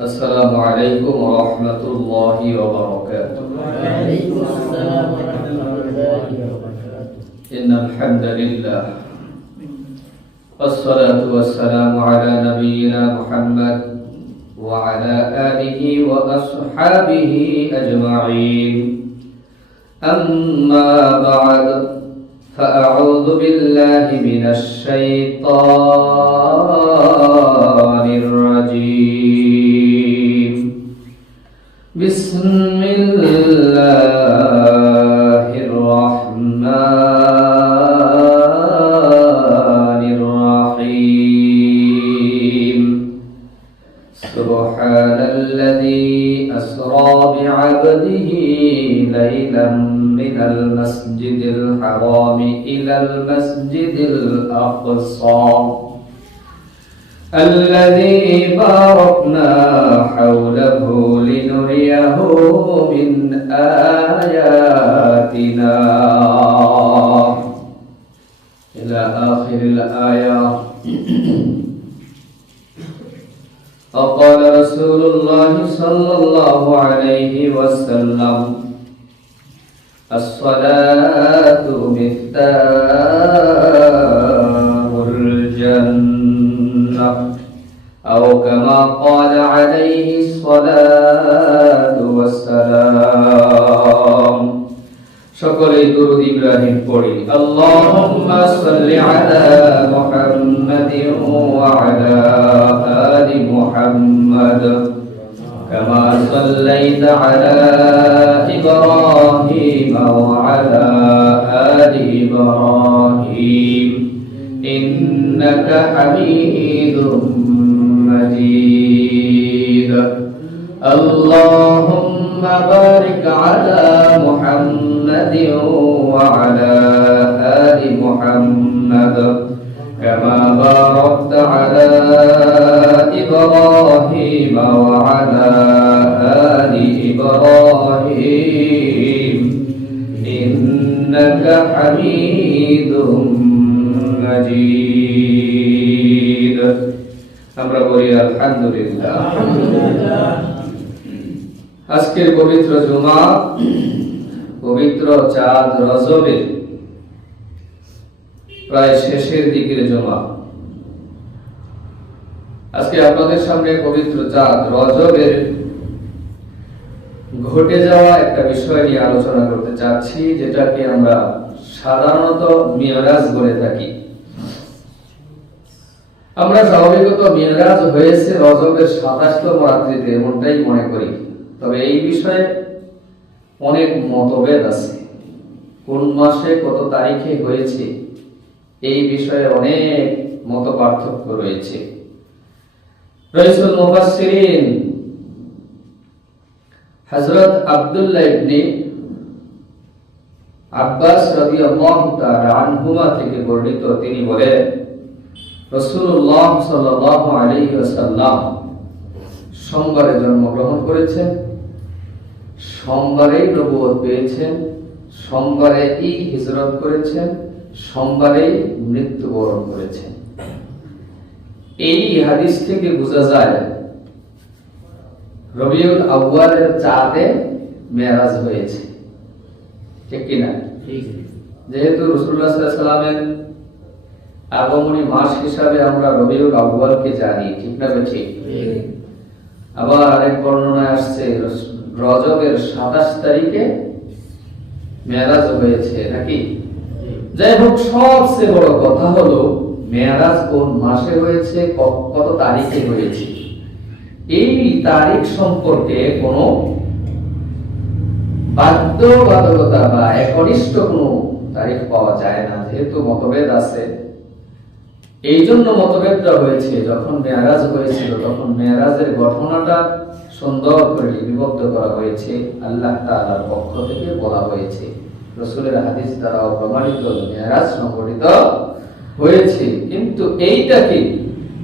السلام عليكم ورحمة الله وبركاته. وعليكم السلام ورحمة الله وبركاته. إن الحمد لله والصلاة والسلام على نبينا محمد وعلى آله وأصحابه أجمعين. أما بعد فأعوذ بالله من الشيطان الرجيم. بسم الله الرحمن الرحيم. سبحان الذي أسرى بعبده ليلا من المسجد الحرام إلى المسجد الأقصى الذي باركنا حوله لنريه من آياتنا إلى آخر الآية. وقال رسول الله صلى الله عليه وسلم: الصلاة مفتاح الجنة، أو كما قال عليه الصلاة والسلام. সকলেই দুরূদ ইব্রাহিম পড়ি। আল্লাহুম্মা সাল্লি আলা মুহাম্মাদিন ওয়া আলা আলি মুহাম্মাদ কামা সাল্লাইতা আলা ইব্রাহিম ওয়া আলা আলি ইব্রাহিম ইন্নাকা হামিদুম মাজিদ। আল্লাহুম্মা বারিক আলা محمد وعلى آل محمد كما باركت على إبراهيم وعلى آل إبراهيم إنك حميد مجيد. আমরা বলি আলহামদুলিল্লাহ। আজকের পবিত্র জুমা, পবিত্র চাঁদ রজবের প্রায় শেষের দিকের জমা। আজকে আপনাদের সামনে পবিত্র চাঁদ রজবের ঘটে যাওয়া একটা বিষয় নিয়ে আলোচনা করতে চাচ্ছি, যেটাকে আমরা সাধারণত মিরাজ বলে থাকি। আমরা স্বাভাবিকত মিরাজ হয়েছে রজবের 27তম রাত্রিতে, এমনটাই মনে করি। তবে এই বিষয়ে অনেক মতভেদ আছে। কোন মাসে কত তারিখে হয়েছে এই বিষয়ে অনেক মত পার্থক্য রয়েছে। রাইসুল মুফাসসিরিন হযরত আব্দুল্লাহ ইবনে আব্বাস রাদিয়াল্লাহু তাআলা আনহুমা থেকে বর্ণিত, তিনি বলেন রাসূলুল্লাহ সাল্লাল্লাহু আলাইহি ওয়াসাল্লাম সোমবারে জন্মগ্রহণ করেছেন, সোমবারেই নবুয়ত পেয়েছেন, সোমবারেই হিজরত করেছেন, সোমবারেই মৃত্যুবরণ করেছেন। এই হাদিস থেকে বোঝা যায় রবিউল আউয়ালের চাঁদে মেরাজ হয়েছে, ঠিক কিনা? যেহেতু রাসূলুল্লাহ সাল্লাল্লাহু আলাইহি ওয়াসাল্লামের আগমনী মাস হিসাবে আমরা রবিউল আউয়ালকে জানি, ঠিক না? ঠিক। আবার আরেক বর্ণনায় আসছে রজবের 27 তারিখে মেরাজ হয়েছে, নাকি? যাই হোক, সবচেয়ে বড় কথা হলো মেরাজ কোন মাসে হয়েছে, কত তারিখে হয়েছে। এই তারিখ সম্পর্কে কোনো বাধ্যবাধকতা বা একনিষ্ঠ কোনো তারিখ পাওয়া যায় না, যেহেতু মতভেদ আছে। এই জন্য মতভেদটা হয়েছে, যখন মেরাজ হয়েছিল তখন মেরাজের ঘটনাটা সুন্দর করে লিপিবদ্ধ করা হয়েছে, আল্লাহ তাআলার পক্ষ থেকে বলা হয়েছে, রাসূলের হাদিস দ্বারা প্রমাণিত মেরাজ সংঘটিত হয়েছে। কিন্তু এইটাকে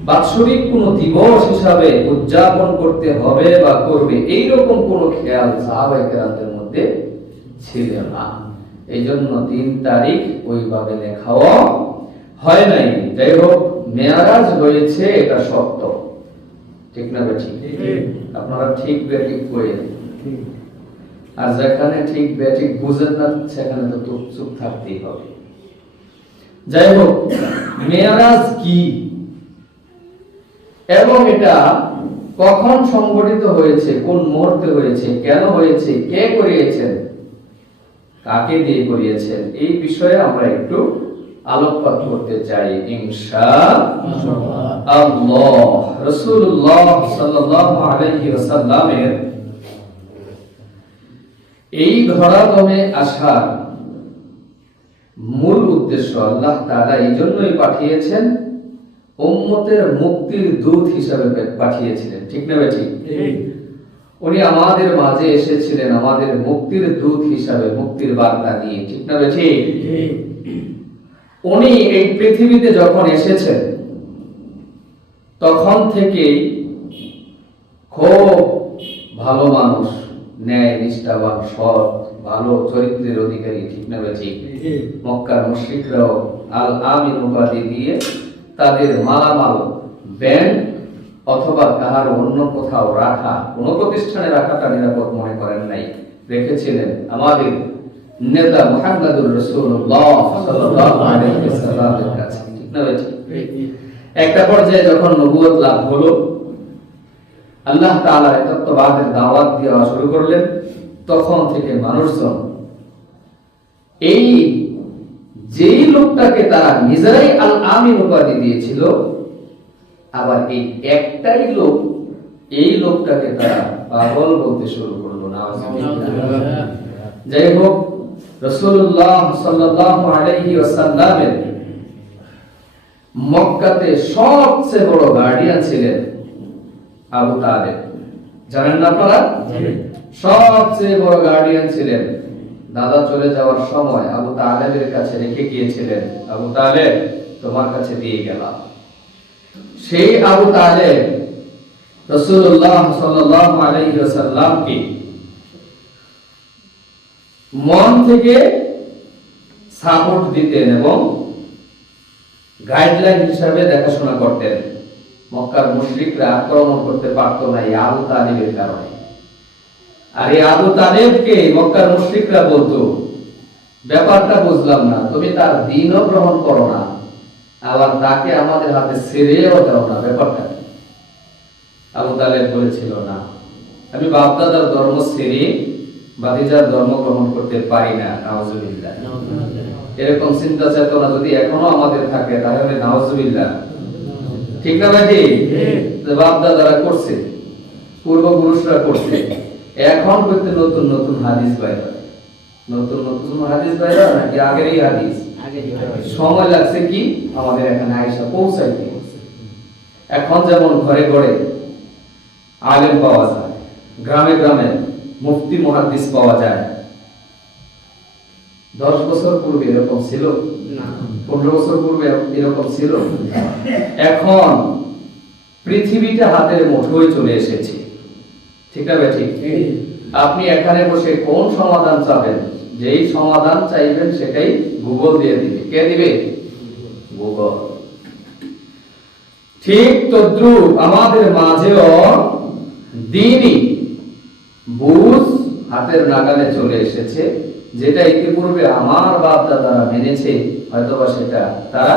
বাৎসরিক কোনো দিবস হিসাবে উদযাপন করতে হবে বা করবে, এইরকম কোনো খেয়াল সাহাবায়ে কেরামদের মধ্যে ছিল না। এই জন্য 3 তারিখ ওইভাবে লেখাও হয় নাই। যাই হোক, মেয়ারাজ হয়েছে, এটা সত্য, ঠিক না বেঠিক? আপনারা ঠিক বেঠিক কইেন, আর যেখানে ঠিক বেঠিক বুঝেন না সেখানে তো চুপ থাকতেই হবে। যাই হোক, মেরাজ কি এবং এটা কখন সংঘটিত হয়েছে, কোন মুহূর্তে হয়েছে, কেন হয়েছে, কে করিয়েছেন, কাকে দিয়ে করিয়েছেন, এই বিষয়ে আমরা একটু আলোকপাত করতে চাই ইনশাআল্লাহ। রাসূলুল্লাহ সাল্লাল্লাহু আলাইহি ওয়াসাল্লামের এই ধরাতলে আসার মূল উদ্দেশ্য আল্লাহ তাআলা এই জন্যই পাঠিয়েছেন, উম্মতের মুক্তির দূত হিসেবে পাঠিয়েছিলেন। ঠিক না ঠিক? উনি আমাদের মাঝে এসেছিলেন আমাদের মুক্তির দূত হিসাবে, মুক্তির বার্তা নিয়ে। ঠিক না ঠিক? উনি এই পৃথিবীতে যখন এসেছেন তখন থেকেই খুব ভালো মানুষ, ন্যায় নিষ্ঠাবান, সৎ, ভালো চরিত্রের অধিকারী। ঠিক না ঠিক? মক্কার মুশরিকরাও আল আমিন উপাধি দিয়ে তাদের মালামাল ব্যাংক অথবা কাহার অন্য কোথাও রাখা, কোন প্রতিষ্ঠানে রাখাটা নিরাপদ মনে করেন নাই, রেখেছিলেন আমাদের নেতা মুহাম্মদুর রাসূলুল্লাহ সাল্লাল্লাহু আলাইহি ওয়াসাল্লামের কাছে। ঠিক না ঠিক? একটা পর্যায়ে যখন নবুয়ত লাভ হলো, আল্লাহ তাআলা একাত্মবাদের দাওয়াত দেওয়া শুরু করলেন, তখন থেকে মানুষজন এই যেই লোকটাকে তারা নিজেরাই আল আমিন উপাধি দিয়েছিল, আবার এই একটাই লোক, এই লোকটাকে তারা পাগল বলতে শুরু করলো। নাউযুবিল্লাহ। যাই হোক, রাসূলুল্লাহ সাল্লাল্লাহু আলাইহি ওয়াসাল্লামের মক্কাতে সবচেয়ে বড় গার্ডিয়ান ছিলেন আবু তালেব। জানেন না আপনারা? সবচেয়ে বড় গার্ডিয়ান ছিলেন। দাদা চলে যাওয়ার সময় আবু তালেবের কাছে রেখে গিয়েছিলেন, আবু তালেব তোমার কাছে দিয়ে গেলাম। সেই আবু তালেব রাসূলুল্লাহ সাল্লাল্লাহু আলাইহি ওয়াসাল্লামকে মন থেকে সাপোর্ট দিতেন এবং গাইডলাইন হিসাবে দেখাশোনা করতেন। মক্কার মুশরিকরা আক্রমণ করতে পারত না এই আবু তালেবের কারণে। আর এই আবু তালেবকে মক্কার মুশরিকরা বলতো, ব্যাপারটা বুঝলাম না, তুমি তার দ্বীনও গ্রহণ করো না, আবার তাকে আমাদের হাতে ছেড়েও দাও না, ব্যাপারটা। আবু তালেব বলেছিল, না, আমি বাপদাদার ধর্ম ছেড়ে ভাতিজার ধর্ম গ্রহণ করতে পারি না। নাউযুবিল্লাহ। এরকম চিন্তা চেতনা যদি এখনো আমাদের থাকে তাহলে নাউযুবিল্লাহ। ঠিক না ভাই? বাপদাদারা করছে, পূর্বপুরুষরা করছে, এখন করতে নতুন নতুন হাদিস বাইর হয়, নতুন নতুন হাদিস বাইর হয় নাকি আগেরই হাদিস? সময় লাগছে কি আমাদের এখানে আয়েশা পৌঁছাইতে। এখন যেমন ঘরে ঘরে আলেম পাওয়া যায়, গ্রামে গ্রামে মুফতি মুহাদ্দিস পাওয়া যায়, 10 বছর পূর্বে এরকম ছিল না, 15 বছর পূর্বে এরকম ছিল। এখন পৃথিবীটা হাতের মুঠোয় চলে এসেছে। ঠিক না ঠিক? আপনি এখানে বসে কোন সমাধান চাবেন, যেই সমাধান চাইবেন সেটাই গুগল দিয়ে দিবে। কে দিবে? গুগল। ঠিক তদ্রূপ আমাদের মাঝেও দ্বীনি বুঝ হাতের নাগালে চলে এসেছে, যেটা ইতিপূর্বে আমার বাপ দাদারা মেনেছে, হয়তোবা সেটা তারা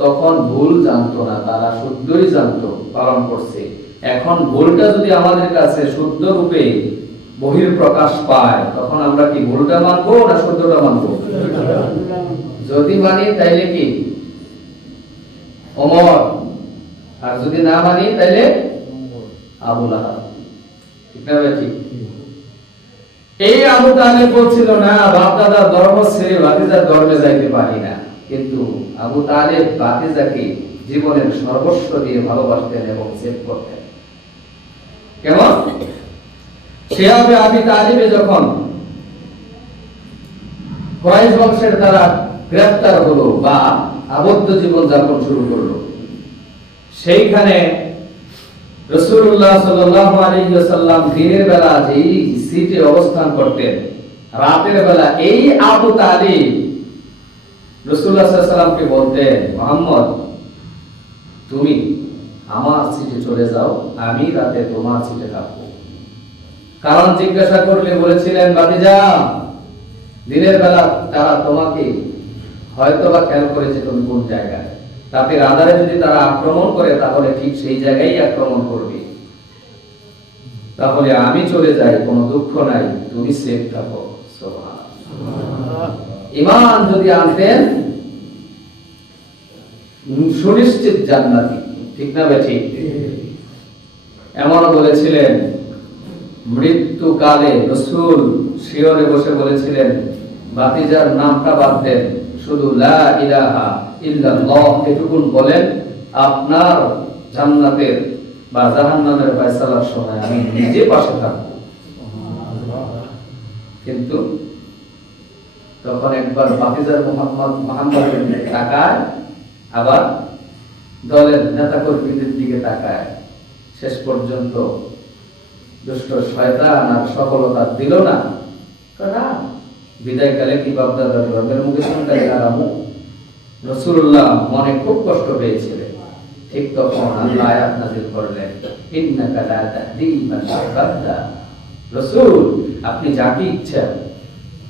তখন ভুল জানতো না, তারা শুদ্ধই জানতো, পালন করছে। এখন ভুলটা যদি আমাদের কাছে শুদ্ধ রূপে বহির প্রকাশ পায়, তখন আমরা কি ভুলটা মানবো না শুদ্ধটা মানবো? যদি মানি তাইলে কি ওমর, আর যদি না মানি তাইলে আবু লাহাব। ঠিক না ঠিক? এই আবু তালেব বলছিল, না, বাপ দাদার ধর্ম ছেড়ে ভাতিজার ধর্মে যাইতে পারি না, কিন্তু আবু তালেব ভাতিজাকে জীবনের সর্বস্ব দিয়ে ভালোবাসতেন এবং সেভ করতেন। কেমন? সে হবে আবু তালেবে যখন কুরাইশ বংশের দ্বারা গ্রেফতার হলো বা আবদ্ধ জীবন যাপন শুরু করলো, সেইখানে রাসূলুল্লাহ সাল্লাল্লাহু আলাইহি ওয়াসাল্লাম দিনের বেলা যেই সিটে অবস্থান করতেন, রাতের বেলা এই আবু তালিব রাসূলুল্লাহ সাল্লাল্লাহু আলাইহি ওয়াসাল্লামকে বলতেন, মুহাম্মদ তুমি আমার সিটে চলে যাও, আমি রাতে তোমার সিটে থাকবো। কারণ জিজ্ঞাসা করলে বলেছিলেন, ভাতিজা, দিনের বেলা তারা তোমাকে হয়তো বা খেয়াল করেছে তুমি কোন জায়গায়, রাতের আঁধারে যদি তারা আক্রমণ করে তাহলে ঠিক সেই জায়গায় আক্রমণ করবে। তাহলে আমি চলে যাই, কোনো দুঃখ নাই, তুমি সেফ থাকো। সুবহানাল্লাহ। ঈমান যদি আনতেন সুনিশ্চিত জান্নাতি, ঠিক না বেঠিক? এমনও বলেছিলেন মৃত্যুকালে রাসূল শিয়রে বসে বলেছিলেন, ভাতিজার নামটা বাদ দেন, শুধু লা ইলাহা ইল্লাল্লাহ এটুকুন বলেন, আপনার জান্নাতের বা জাহান্নামের ফয়সালার সময় আমি নিজে পাশে থাকব। কিন্তু তখন একবার ভাতিজার মুহাম্মদের দিকে তাকায়, আবার দলের নেতা কর্মীদের দিকে তাকায়। শেষ পর্যন্ত দুষ্ট শয়তান আর সফলতা দিল না। বিদায়কালে কি বাপদাদার রবের মুখে শুনতে আরামু রাসূলুল্লাহ মনে খুব কষ্ট পেয়েছিলেন। ঠিক তখন আল্লাহ আয়াত নাযিল করলেন, ইন্নাকা লা তাহদি মান আহবাবতা। রাসূল, আপনি যাকে ইচ্ছা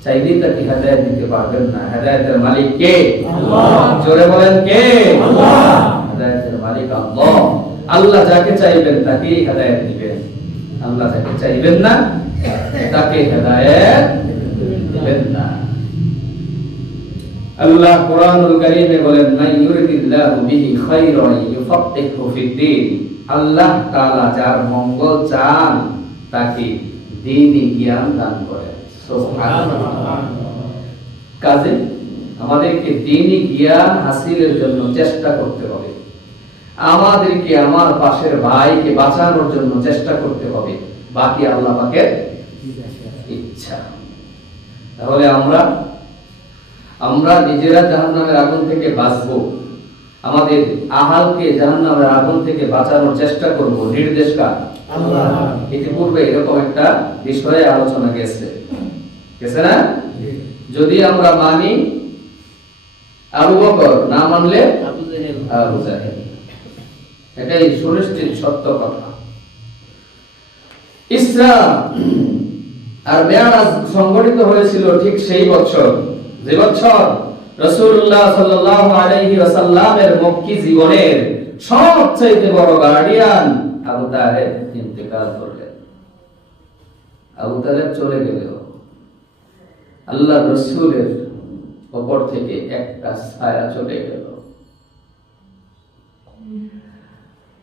চাইলেই তাকে হেদায়েত দিতে পারবেন না। হেদায়েতের মালিক কে? আল্লাহ। জোরে বলেন, কে? আল্লাহ। হেদায়েতের মালিক আল্লাহ। আল্লাহ যাকে চাইবেন তাকেই হেদায়েত দিবেন, আল্লাহ যাকে চাইবেন না তাকে হেদায়েত দিবেন না। আল্লাহ কোরআনুল কারীমে বলেন, মান ইউরিদিল্লাহু বিহি খায়রান ইউফাক্কিহু ফিদ্দীন। আল্লাহ তাআলা যার মঙ্গল চান তাকে দ্বীনি জ্ঞান দান করেন। সুবহানাল্লাহ। কাজে আমাদেরকে দ্বীনি জ্ঞান হাসিলের জন্য চেষ্টা করতে হবে, আমাদেরকে আমার পাশের ভাইকে বাঁচানোর জন্য চেষ্টা করতে হবে, বাকি আল্লাহ পাকের ইচ্ছা। তাহলে আমরা নিজেরা জাহান্নামের আগুন থেকে বাঁচবো, আমাদের আহালকে জাহান্নামের আগুন থেকে বাঁচানোর চেষ্টা করব। নির্দেশ কার? আল্লাহ। ইতিপূর্বে এরকম একটা বিষয়ে আলোচনা গেছে না? যদি আমরা মানি আবু বকর, না মানলে আবু জাহেল। এটাই সুনিশ্চিত সত্য কথা। ইসরা আর মিরাজ সংঘটিত হয়েছিল ঠিক সেই বছর, যে বছর রাসূলুল্লাহ সাল্লাল্লাহু আলাইহি ওয়াসাল্লামের মক্কি জীবনের সবচেয়ে বড় গার্ডিয়ান আবু তালেব ইন্তেকাল করলেন। আবু তালেব চলে গেলেও আল্লাহ রাসূলের উপর থেকে একটা ছায়া চলে গেল।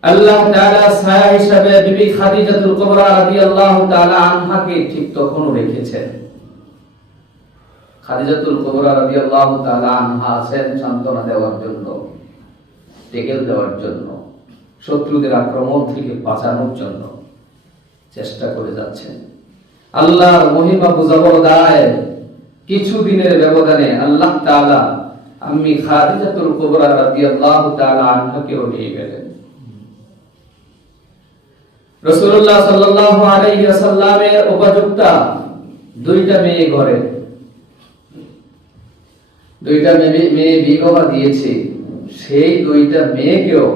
আল্লাহ তাআলা ছায়া হিসেবে বিবি খাদিজাতুল কুবরা রাদিয়াল্লাহু তাআলা আনহাকে ঠিক তখনও রেখেছেন। খাদিজাতুল কুবরা রাদিয়াল্লাহু তাআলা আনহা আছেন সান্ত্বনা দেওয়ার জন্য, টেকেল দেওয়ার জন্য, শত্রুদের আক্রমণ থেকে বাঁচানোর জন্য চেষ্টা করে যাচ্ছেন। আল্লাহর মহিমা বুঝাবার দায় কিছু দিনের ব্যবধানে আল্লাহ তাআলা আম্মি খাদিজাতুল কুবরা রাদিয়াল্লাহু তাআলা আনহাকেও নিয়ে গেলেন। রাসূলুল্লাহ সাল্লাল্লাহু আলাইহি ওয়াসাল্লামের উপযুক্তা দুইটা মেয়ে ঘরে, দুইটা মেয়ে বিবাহ দিয়েছে। সেই দুইটা মেয়েকেও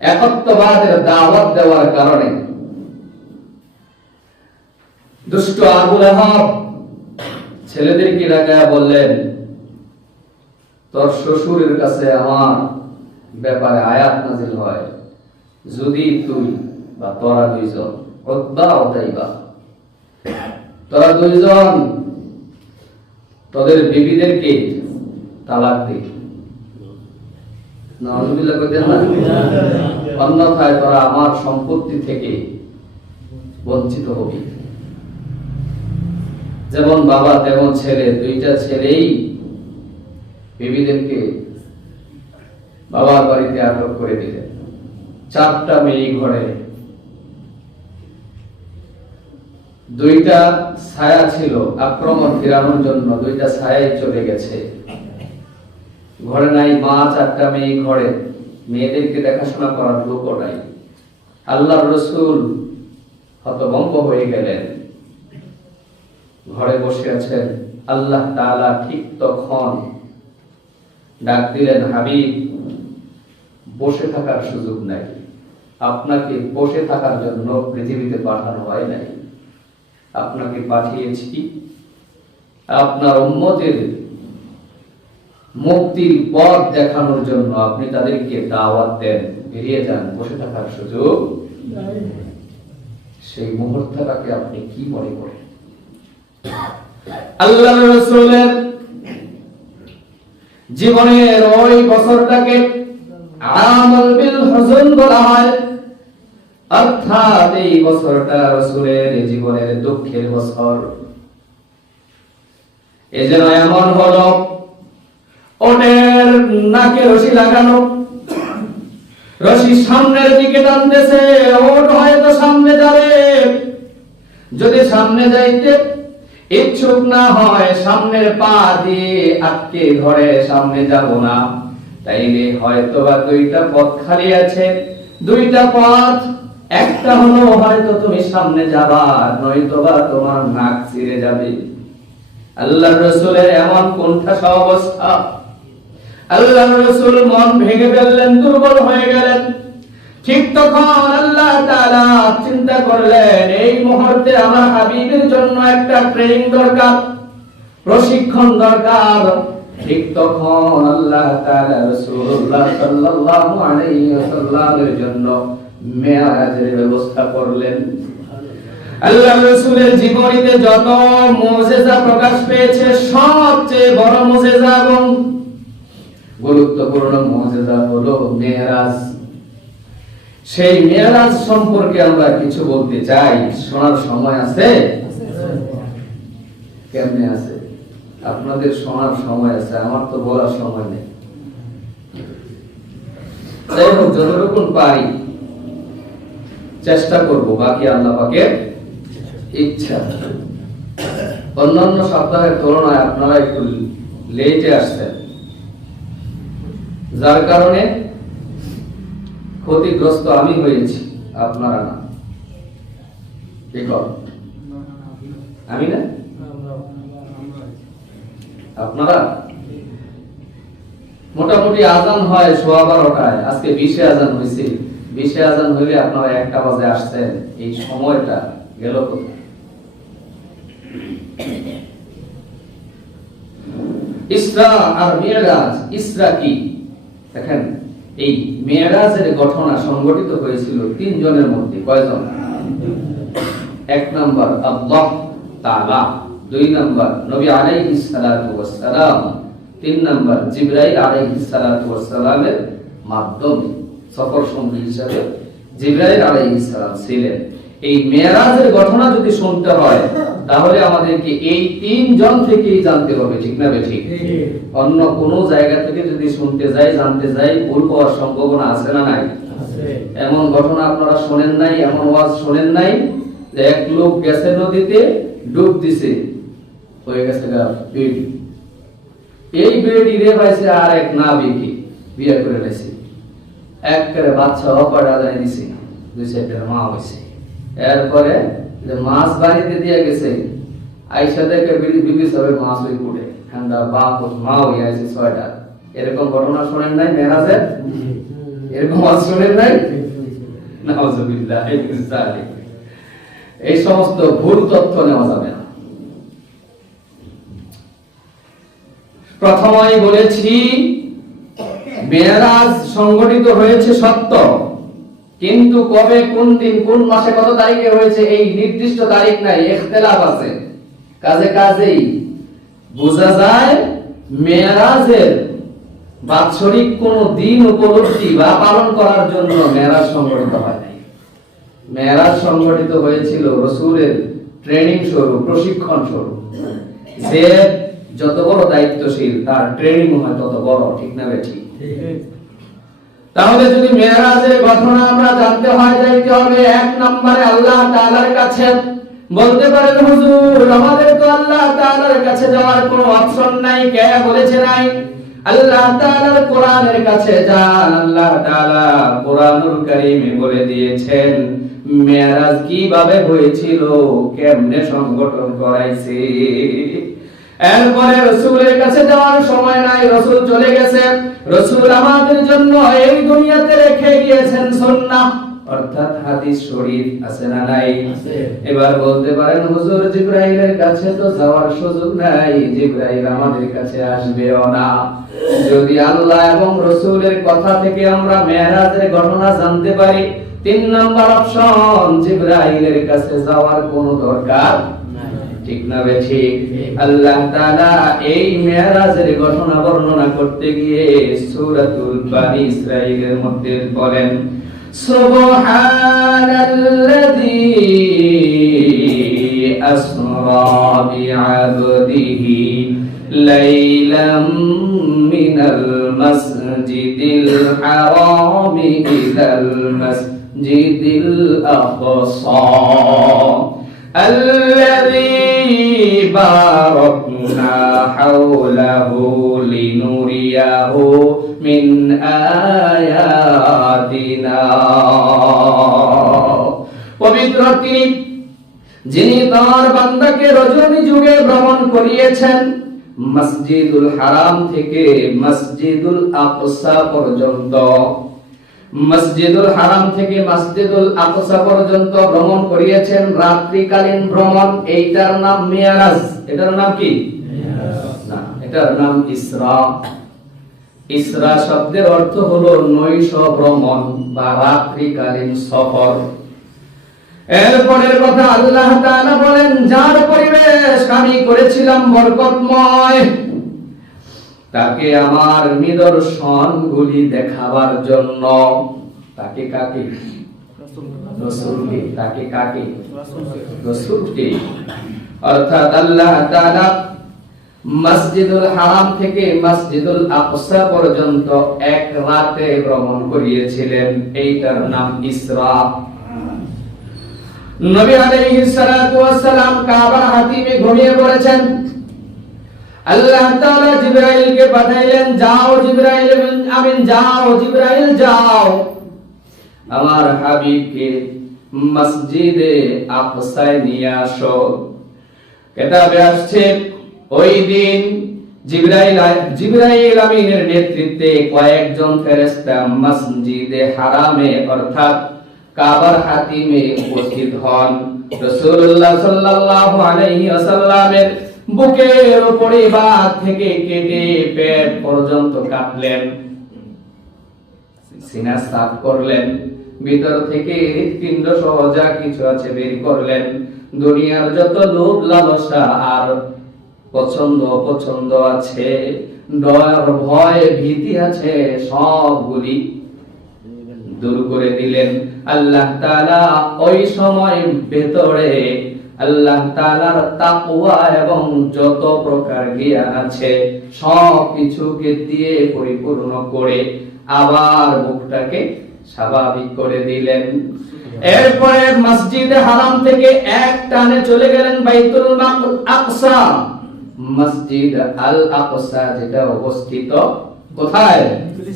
একত্ববাদের দাওয়াত দেওয়ার কারণে দুষ্ট আবু লাহাব ছেলেদেরকে ডাকায়া বললেন, তোর শ্বশুরের কাছে আমার ব্যাপারে আয়াত নাযিল হয়, যদি তুই বা তোরা দুইজন, উতবা ও তাইবা, তোরা দুইজন তোদের বিবিদেরকে তালাক দে, নাউযুবিল্লাহ কইতেন না, অন্যথায় তোরা আমার সম্পত্তি থেকে বঞ্চিত হবি। যেমন বাবা তেমন ছেলে, দুইটা ছেলেই বিবিদেরকে বাবার বাড়িতে আটক করে দিলেন। চারটা মেয়ে ঘরে, দুইটা ছায়া ছিল আক্রমণ ফেরানোর জন্য, দুইটা ছায়াই চলে গেছে। ঘরে নাই মা, চারটা মেয়ে ঘরে, মেয়েদেরকে দেখাশোনা করার লোকও নাই। আল্লাহর রাসূল হতভম্ব হয়ে গেলেন, ঘরে বসে আছেন। আল্লাহ তাআলা ঠিক তখন ডাক দিলেন, হাবিব বসে থাকার সুযোগ নাই। আপনাকে বসে থাকার জন্য পৃথিবীতে পাঠানো হয় নাই। আপনাকে পাঠিয়েছি আপনার উম্মতের মুক্তির পথ দেখানোর জন্য। আপনি তাদেরকে দাওয়াত দেন, বেরিয়ে যান, বসে থাকার সুযোগ। সেই মুহূর্তটাকে আপনি কি মনে করেন? আল্লাহর রাসূলের জীবনের ওই বছরটাকে আমল বিল হুজুন বলা হয়, অর্থাৎ এই বছরটা রাসূলের জীবনের দুঃখের বছর। এজন্য এমন হলো ওটের নাকে রশি লাগানো, রশি সামনের দিকে টানতেছে, ওট হয়তো সামনে যাবে। যদি সামনে যাইতে ইচ্ছুক না হয়, সামনের পা দিয়ে আটকে ধরে সামনে যাব না, তাইলে হয়তো বা দুইটা পথ খালি আছে। দুইটা পথ, একটা হলো হয়তো তুমি সামনে যাবা, নয়তো বা তোমার নাক ছিঁড়ে যাবে। আল্লাহর রাসূলের এমন কোণঠাসা অবস্থা, আল্লাহর রাসূল মন ভেঙে ফেললেন, দুর্বল হয়ে গেলেন। ঠিক তখন আল্লাহ তাআলা চিন্তা করলেন, এই মুহূর্তে আমার হাবিবের জন্য একটা ট্রেনিং দরকার, প্রশিক্ষণ দরকার। ঠিক তখন আল্লাহ তাআলা রাসূলুল্লাহ সাল্লাল্লাহু আলাইহি ওয়াসাল্লামের জন্য মেরাজের ব্যবস্থা করলেন। আল্লাহর রাসূলের জীবনীতে যত মুজিজা প্রকাশ পেয়েছে, সবচেয়ে বড় মুজিজা এবং গুরুত্বপূর্ণ মুজিজা হলো মেরাজ। সেই মেরাজ সম্পর্কে আমরা কিছু বলতে চাই। শোনার সময় আছে? কেমনে আছে? আপনাদের শোনার সময় আছে, আমার তো বলার সময় নেই। যাই হোক, যতটুকু পারি চেষ্টা করব, বাকি আল্লাহ পাকের ইচ্ছা। অন্যান্য সপ্তাহের তুলনায় আপনারা একটু লেটে আসছেন, যার কারণে ক্ষতিগ্রস্ত আমি হয়েছি, আপনারা না। ঠিক আমি না, আপনারা। মোটামুটি আজান হয় 12:15, আজকে 20-এ আজান হয়েছে। 20-এ আজান হইলে আপনারা 1টা বাজে আসছেন, এই সময়টা গেল কোথায়? ইসরা আর মিরাজ। ইসরা কি? দেখেন, এই মেরাজের ঘটনা সংঘটিত হয়েছিল 3 জনের মধ্যে। কয়জন? 1 নাম্বার আল্লাহ তাআলা, 2 নাম্বার নবী আলাইহিস সালাতু ওয়াস সালাম, 3 নাম্বার জিবরাইল আলাইহিস সালাতু ওয়াস সালামের মাধ্যমে সফর সঙ্গী হিসেবে জিবরাইল আলাইহিস সালাম ছিলেন। এই মেরাজের ঘটনা যদি শুনতে হয়, তাহলে আমাদেরকে এই 3 জন থেকেই জানতে হবে। ঠিক না বেঠিক? অন্য কোন জায়গা থেকে যদি শুনতে যাই, জানতে যাই, ভুল হওয়ার সম্ভাবনা আছে না নাই? এমন ঘটনা আপনারা শোনেন নাই? এমন ওয়াজ শোনেন নাই যে এক লোক গেছে নদীতে, ডুব দিছে, হয়ে গেছে বেডি। এই বেডি রে পাইছে আর এক নাবিকে বিয়ে করে নিয়েছে, একবারে বাচ্চা অপাড়া যায় নিছে, 2-4টা মা হইছে। এরপরে যে মাছ বাড়িতে দিয়ে গেছে, আইসা দেখে বিবি সবে মাছ হয়ে পড়ে, ঠান্ডা বাপ মা হয়ে আছে 6টা। এরকম ঘটনা শোনেন নাই মেরাজের? এরকম ওয়াজ শোনেন নাই? নাউযুবিল্লাহ। এই সমস্ত ভুল তথ্য নেওয়া যাবে না। প্রথমেই বলেছি, মেরাজ সংঘটিত হয়েছে সত্য, কিন্তু কবে, কোন দিন, কোন মাসে, কত তারিখে হয়েছে এই নির্দিষ্ট তারিখ নাই, ইখতিলাফ আছে। কাজেই বোঝা যায় মেরাজের বাৎসরিক কোন দিন উপলব্ধি বা পালন করার জন্য মেরাজ সংঘটিত হয় নাই। মেরাজ সংঘটিত হয়েছিল রাসূলের ট্রেনিং স্বরূপ, প্রশিক্ষণ স্বরূপ। যে যত বড় দায়িত্বশীল, তার ট্রেনিং হয় তত বড়। ঠিক না বেঠিক? তাহলে যদি মেরাজের ঘটনা আমরা জানতে হয়, যাইতে হবে 1 নম্বরে আল্লাহ তাআলার কাছে। বলতে পারেন, হুজুর আমাদের তো আল্লাহ তাআলার কাছে যাওয়ার কোনো অপশন নাই। কে বলেছে নাই? আল্লাহ তাআলার কোরআনের কাছে যান। আল্লাহ তাআলা কোরআনুল কারীমে বলে দিয়েছেন মেরাজ কিভাবে হয়েছিল, কেমনে সংগঠন করাইছে। এরপরে রাসূলের কাছে যাওয়ার সময় নাই, রাসূল চলে গেছে। রাসূল আমাদের জন্য এই দুনিয়াতে রেখে গিয়েছেন সুন্নাহ, অর্থাৎ হাদিস শরীফ আছে না নাই? এবার বলতে পারেন হুজুর জিবরাইলের কাছে তো যাওয়ার সুযোগ নাই, জিবরাইল আমাদের কাছে আসবেও না। যদি আল্লাহ এবং রাসূলের কথা থেকে আমরা মেরাজের ঘটনা জানতে পারি, 3 নাম্বার অপশন, জিবরাইলের কাছে যাওয়ার কোনো দরকার ঠিক না ঠিক? আল্লাহ তাআলা এই মেরাজের ঘটনা বর্ণনা করতে গিয়ে সূরাতুল বানি ইসরাঈলের মধ্যে বলেন, সুবহানাল্লাযী আসরা বিআবদিহি লাইলাম মিনাল মাসজিদিল হারামি ইলাল মাসজিদিল আকসা الذي باركنا حوله لنريه من آياتنا পবিত্র তিনি, যিনি তার বান্দাকে রজনী যুগে ভ্রমণ করিয়েছেন মসজিদুল হারাম থেকে মসজিদুল আকসা পর্যন্ত। মসজিদুল হারাম থেকে মসজিদুল আকসা পর্যন্ত ভ্রমণ করিয়েছেন, রাত্রিকালীন ভ্রমণ। এইটার নাম মিরাজ। এটার নাম কি? না, এটার নাম ইসরা। ইসরা শব্দের অর্থ হলো নৈশ ভ্রমণ বা রাত্রিকালীন সফর। এরপরের কথা আল্লাহ তাআলা বলেন, যার পরিবেশ আমি করেছিলাম বরকতময়, তাকে আমার নিদর্শনগুলি দেখাবার জন্য। তাকে কাকে? রাসূলকে। তাকে কাকে? রাসূলকে। অর্থাৎ আল্লাহ তাআলা মসজিদুল হারাম থেকে মসজিদুল আকসা পর্যন্ত এক রাতে ভ্রমণ করিয়েছিলেন। এইটার নাম ইসরা। নবী আলাইহিস সালাতু ওয়াস সালাম কাবার হাতিমে ঘুমিয়ে পড়েছেন। আল্লাহ তাআলা জিবরাইলকে পাঠাইলেন, যাও জিবরাইল আমিন, যাও জিবরাইল যাও, আমার হাবিবকে মসজিদে আকসায় নিয়ে আসো। কিতাবে আসছে ওই দিন জিবরাইল আমিনের নেতৃত্বে কয়েকজন ফেরেশতা মসজিদে হারামে অর্থাৎ কাবার হাতিমে উপস্থিত হন। রাসূলুল্লাহ সাল্লাল্লাহু আলাইহি ওয়াসাল্লামের বুকের উপরে বাত থেকে কেটে পেট পর্যন্ত কাটলেন, সিনা সাফ করলেন, ভিতর থেকে হৃৎপিণ্ড সহ যা কিছু আছে বের করলেন। দুনিয়ার যত লোভ লালসা আর পছন্দ অপছন্দ আছে, ডর ভয় ভীতি আছে, সবগুলি দূর করে দিলেন। আল্লাহ তাআলা ওই সময় ভেতরে আল্লাহ তাআলার তাকওয়া এবং যত প্রকার জ্ঞান আছে সব কিছুকে দিয়ে পরিপূর্ণ করে আবার মুখটাকে স্বাভাবিক করে দিলেন। এরপরে মসজিদে হারাম থেকে এক টানে চলে গেলেন বাইতুল আকসা। মসজিদ আল আকসা যেটা অবস্থিত কোথায়?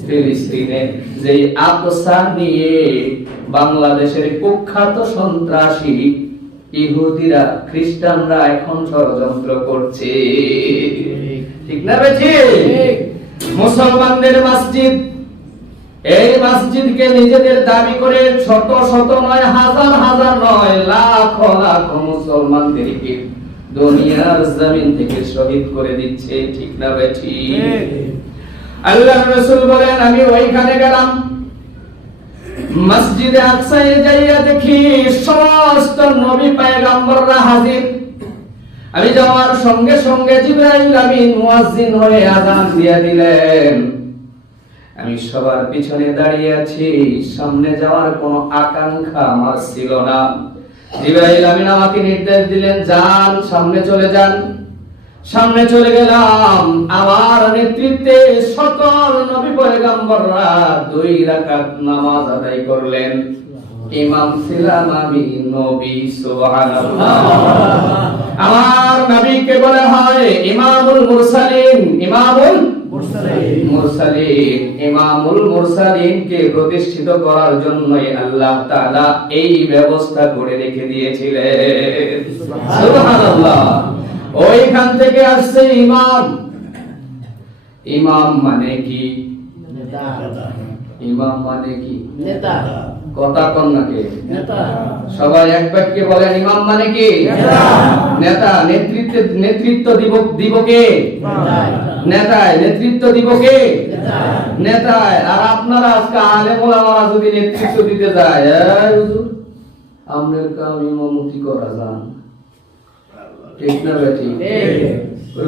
ফিলিস্তিনে। যে আকসা নিয়ে বাংলাদেশের কুখ্যাত সন্ত্রাসী ইহুদিরা খ্রিস্টানরা এখন ষড়যন্ত্র করছে, ঠিক না বেঠি? মুসলমানদের মসজিদ, এই মসজিদকে নিজেদের দাবি করে শত শত নয়, হাজার হাজার নয়, লাখ লাখ মুসলমানদেরকে দুনিয়ার জমিন থেকে শহীদ করে দিচ্ছে, ঠিক না বেঠি? আল্লাহর রাসূল বলেন, আমি ওইখানে গেলাম, মসজিদে আকসায় যাইয়া দেখি সমস্ত নবী পয়গম্বররা হাজির। আমি যাওয়ার সঙ্গে সঙ্গে জিবরাইল আমিন মুয়াজ্জিন হয়ে আযান দিয়ে দিলেন। আমি সবার পিছনে দাঁড়িয়ে আছি, সামনে যাওয়ার কোনো আকাঙ্ক্ষা আমার ছিল না। জিবরাইল আমিন আমাকে নির্দেশ দিলেন, যান, সামনে চলে যান। সামনে চলে গেলাম, আমার নেতৃত্বে সকল নবী পয়গম্বররা 2 রাকাত নামাজ আদায় করলেন। ইমাম ছিলাম আমি নবী, সুবহানাল্লাহ। আমার নবীকে বলা হয় ইমামুল মুরসালিন। ইমামুল মুরসালিন, ইমামুল মুরসালিনকে প্রতিষ্ঠিত করার জন্যই আল্লাহ তাআলা এই ব্যবস্থা করে রেখে দিয়েছিলেন, সুবহানাল্লাহ। ওইখান থেকে আসছে ইমাম। ইমাম মানে কি? নেতা ইমাম মানে কি? নেতা কথা কন নাকি? নেতা সবাই এক বাক্যে বলেন, ইমাম মানে কি? নেতা। নেতা। নেতৃত্ব দিব কে? নেতায়। নেতৃত্ব দিব কে? নেতায়। আর আপনারা আজকে আলেম ওলামারা যদি নেতৃত্ব দিতে যায়, এই হুজুর আমনের কাম ইমামতি করা যান, ঠিক না বেটি?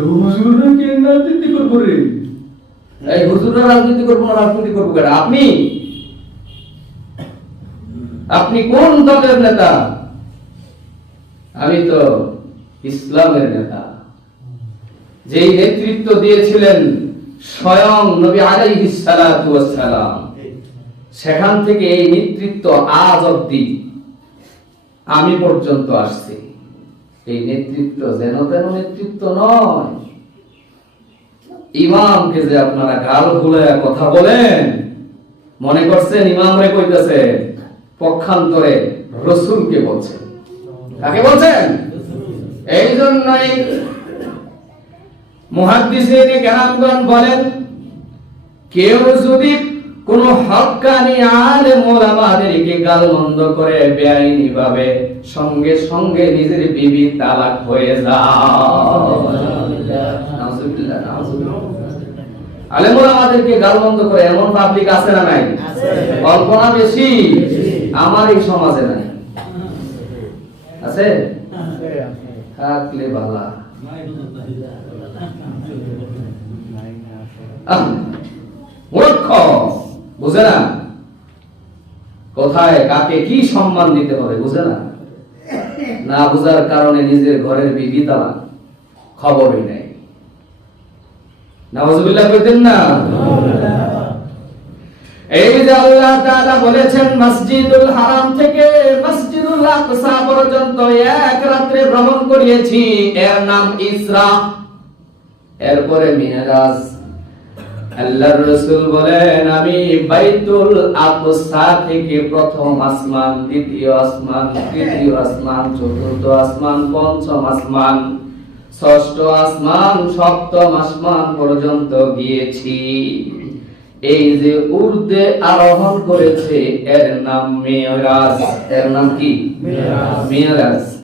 হুজুররা কি রাজনীতি করবো রে? এই হুজুররা রাজনীতি করবো না, রাজনীতি করবো কেন? আপনি কোন দলের নেতা? আমি তো ইসলামের নেতা। যেই নেতৃত্ব দিয়েছিলেন স্বয়ং নবী আলাইহিস সালাতু ওয়াস সালাম, সেখান থেকে এই নেতৃত্ব আজ অবধি আমি পর্যন্ত আসছি। এই নেতৃত্ব যেন তেন নেতৃত্ব নয়। ইমামকে যে আপনারা গাল ভুলায়া কথা বলেন, মনে করছেন ইমামরে কইতেছে, পক্ষান্তরে রাসূলকে বলছেন। কাকে বলছেন? এই জন্যই মুহাদ্দিসিনে কেরামগণ বলেন, কেউ যদি কোন হক্কানি আলেম ওলামাদেরকে গালমন্দ করে বেআইনি ভাবে, সঙ্গে সঙ্গে নিজের বিবি তালাক হয়ে যায়। নাউজুবিল্লাহ, নাউজুবিল্লাহ। আলেম ওলামাদেরকে গালমন্দ করে এমন পাবলিক আছে না নাই? কল্পনা বেশি, আমার এই সমাজে নাই। আছে? থাকলে বালা। মূর্খ, বুঝে না কোথায় কাকে কি সম্মান দিতে হবে, বুঝে না। না বুঝার কারণে নিজের ঘরের বিবি তালাক, খবরই নেই। নাউজুবিল্লাহ কইতেন না? এই যে আল্লাহ তাআলা বলেছেন, মসজিদুল হারাম থেকে মসজিদুল আকসা পর্যন্ত এক রাত্রে ভ্রমণ করিয়েছি, এর নাম ইসরা। এরপরে মিরাজ। আল্লাহর রাসূল বলেন, আমি বাইতুল আকসা থেকে প্রথম আসমান, দ্বিতীয় আসমান, তৃতীয় আসমান, চতুর্থ আসমান, পঞ্চম আসমান, ষষ্ঠ আসমান, সপ্তম আসমান পর্যন্ত গিয়েছি। এই যে ঊর্ধ্বে আরোহণ করেছে, এর নাম মেরাজ। এর নাম কি? মেরাজ।